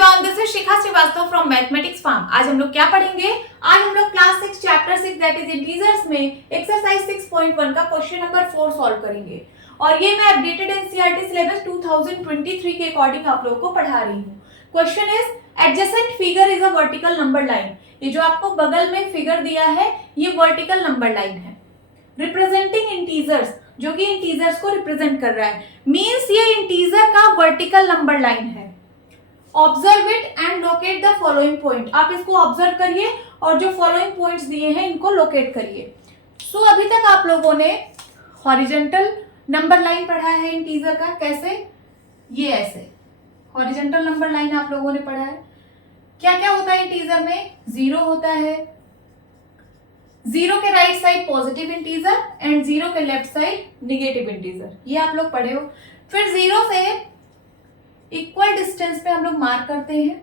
Everyone, this is Shikha Srivastava from mathematics farm. आज हम लोग क्या पढ़ेंगे? आज हम लोग class 6 chapter 6 that is integers में एक्सरसाइज 6.1 का क्वेश्चन नंबर 4 सॉल्व करेंगे। और ये मैं अपडेटेड एनसीईआरटी सिलेबस 2023 के अकॉर्डिंग आप लोगों को पढ़ा रही हूँ। Question is adjacent figure is a vertical number line. ये जो आपको बगल में फिगर दिया है ये वर्टिकल नंबर लाइन है। रिप्रेजेंटिंग इंटीजर्स, जो कि इंटीजर्स को रिप्रेजेंट कर रहा है, मींस ये इंटीजर का वर्टिकल नंबर लाइन है। Observe it and locate the following point. आप इसको ऑब्जर्व करिए और जो फॉलोइंग पॉइंट्स दिए हैं इनको लोकेट करिए। सो अभी तक आप लोगों ने हॉरिजॉन्टल नंबर लाइन पढ़ा है इंटीजर का। कैसे? ये ऐसे हॉरिजॉन्टल नंबर लाइन आप लोगों ने पढ़ा है। क्या क्या होता है इंटीजर में? जीरो होता है, जीरो के right side positive integer and zero के लेफ्ट साइड निगेटिव इंटीजर, ये आप लोग पढ़े हो। फिर जीरो से इक्वल डिस्टेंस पे हम लोग मार्क करते हैं,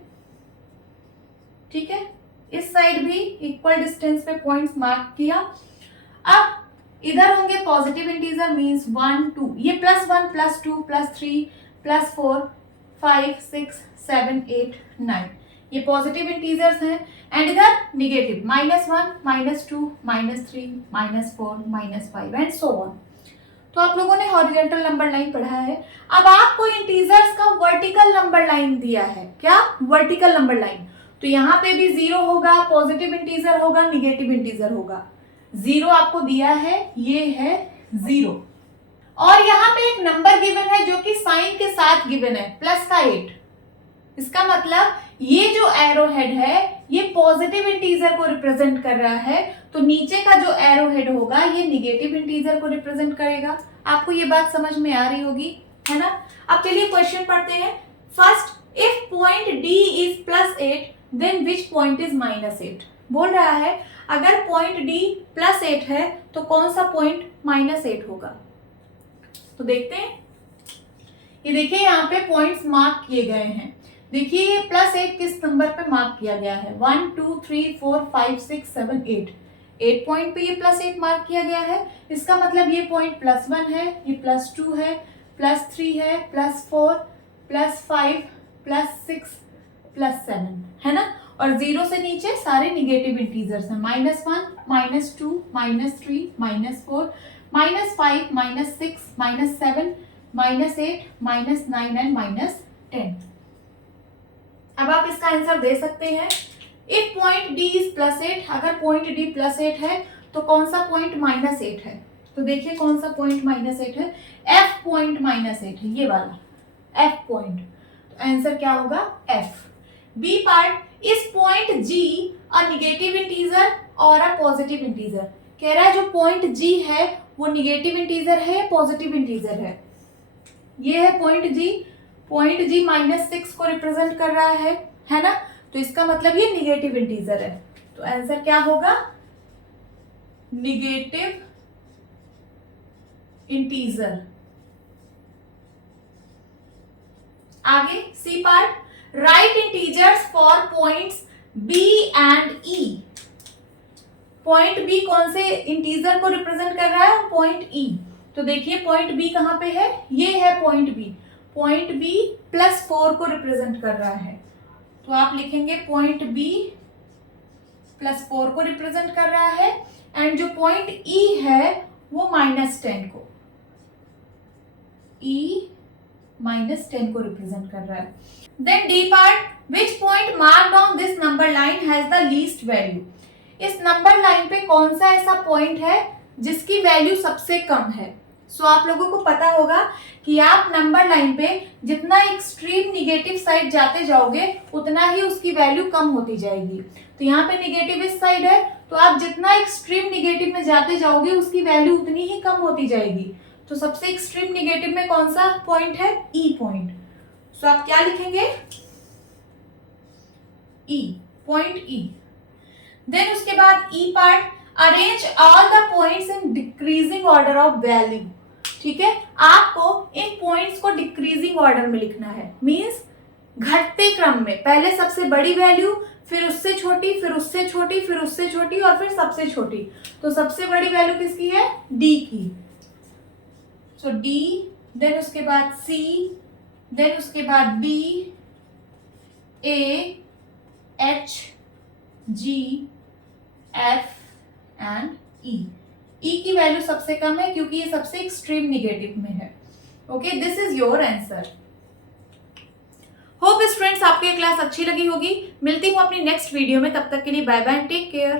ठीक है। इस साइड भी इक्वल डिस्टेंस पे पॉइंट्स मार्क किया। अब इधर होंगे पॉजिटिव इंटीजर, मींस 1 2, ये +1 +2 +3 +4 5 6 7 8 9, ये पॉजिटिव इंटीजर्स हैं। एंड इधर निगेटिव -1 -2 -3 -4 -5 एंड सो ऑन। तो आप लोगों ने हॉरिजॉन्टल नंबर लाइन पढ़ा है। अब आपको इंटीजर्स का वर्टिकल नंबर लाइन दिया है। क्या? Vertical number line. तो यहाँ पे भी जीरो होगा, पॉजिटिव इंटीजर होगा, निगेटिव इंटीजर होगा। जीरो आपको दिया है, ये है जीरो। और यहाँ पे एक नंबर गिवन है जो कि साइन के साथ गिवन है, +8। इसका मतलब ये जो एरो हेड है ये पॉजिटिव इंटीजर को रिप्रेजेंट कर रहा है, तो नीचे का जो एरो हेड होगा ये निगेटिव इंटीजर को रिप्रेजेंट करेगा। आपको ये बात समझ में आ रही होगी, है ना? अब चलिए क्वेश्चन पढ़ते हैं। First, if point D is +8 then which point is -8। बोल रहा है अगर पॉइंट D +8 है तो कौन सा पॉइंट -8 होगा। तो देखते हैं। ये देखिए यहाँ पे पॉइंट्स मार्क किए गए हैं। देखिए ये +8 किस नंबर पे मार्क किया गया है? 1 2 3 4 5 6 7 8, 8 पॉइंट पे ये +8 मार्क किया गया है। इसका मतलब ये पॉइंट +1 है, ये +2 है, +3 है, +4 +5 +6 +7, है ना? और जीरो से नीचे सारे निगेटिव इंटीजर्स हैं, -1 -2 -3 -4 -5 -6 -7 -8 -9 एंड -10। अब आप इसका आंसर दे सकते हैं। इफ पॉइंट D इज +8, अगर पॉइंट D +8 है तो कौन सा पॉइंट -8 है? तो देखिए कौन सा पॉइंट -8 है? F पॉइंट -8 है, ये वाला F पॉइंट। तो आंसर क्या होगा? F। बी पार्ट, इस point G a negative integer और अ पॉजिटिव इंटीजर। कह रहा है जो पॉइंट G है वो निगेटिव इंटीजर है, पॉजिटिव इंटीजर है। ये है पॉइंट G। पॉइंट G -6 को रिप्रेजेंट कर रहा है ना? तो इसका मतलब ये निगेटिव इंटीजर है। तो आंसर क्या होगा? Negative integer. आगे C part, right integers for points B and E। Point B कौन से इंटीजर को रिप्रेजेंट कर रहा है? Point E। तो देखिए पॉइंट B कहां पे है? ये है पॉइंट B। पॉइंट B +4 को रिप्रेजेंट कर रहा है, तो आप लिखेंगे पॉइंट B +4 को रिप्रेजेंट कर रहा है। एंड जो पॉइंट E है वो -10 को, E -10 को रिप्रेजेंट कर रहा है। Then D part, which point marked on this number line has the least value. इस नंबर लाइन पे कौन सा ऐसा पॉइंट है जिसकी वैल्यू सबसे कम है? सो आप लोगों को पता होगा कि आप नंबर लाइन पे जितना एक्सट्रीम निगेटिव साइड जाते जाओगे उतना ही उसकी वैल्यू कम होती जाएगी। तो यहाँ पे निगेटिव इस साइड है, तो आप जितना एक्सट्रीम निगेटिव में जाते जाओगे उसकी वैल्यू उतनी ही कम होती जाएगी। तो सबसे एक्सट्रीम निगेटिव में कौन सा पॉइंट है? ई पॉइंट। सो आप क्या लिखेंगे? ई, पॉइंट ई। देन उसके बाद E part, arrange all the points in decreasing order of value. ठीक है, आपको इन पॉइंट्स को डिक्रीजिंग ऑर्डर में लिखना है, मींस घटते क्रम में। पहले सबसे बड़ी वैल्यू, फिर उससे छोटी, फिर उससे छोटी, फिर उससे छोटी और फिर सबसे छोटी। तो सबसे बड़ी वैल्यू किसकी है? D की। सो D, देन उसके बाद C, देन उसके बाद B, A, H, G, F and E. E की वैल्यू सबसे कम है क्योंकि ये सबसे एक्सट्रीम निगेटिव में है. Okay, this is your answer. Hope students आपको ये क्लास अच्छी लगी होगी. मिलती हूँ अपनी नेक्स्ट वीडियो में. तब तक के लिए बाय बाय, टेक केयर.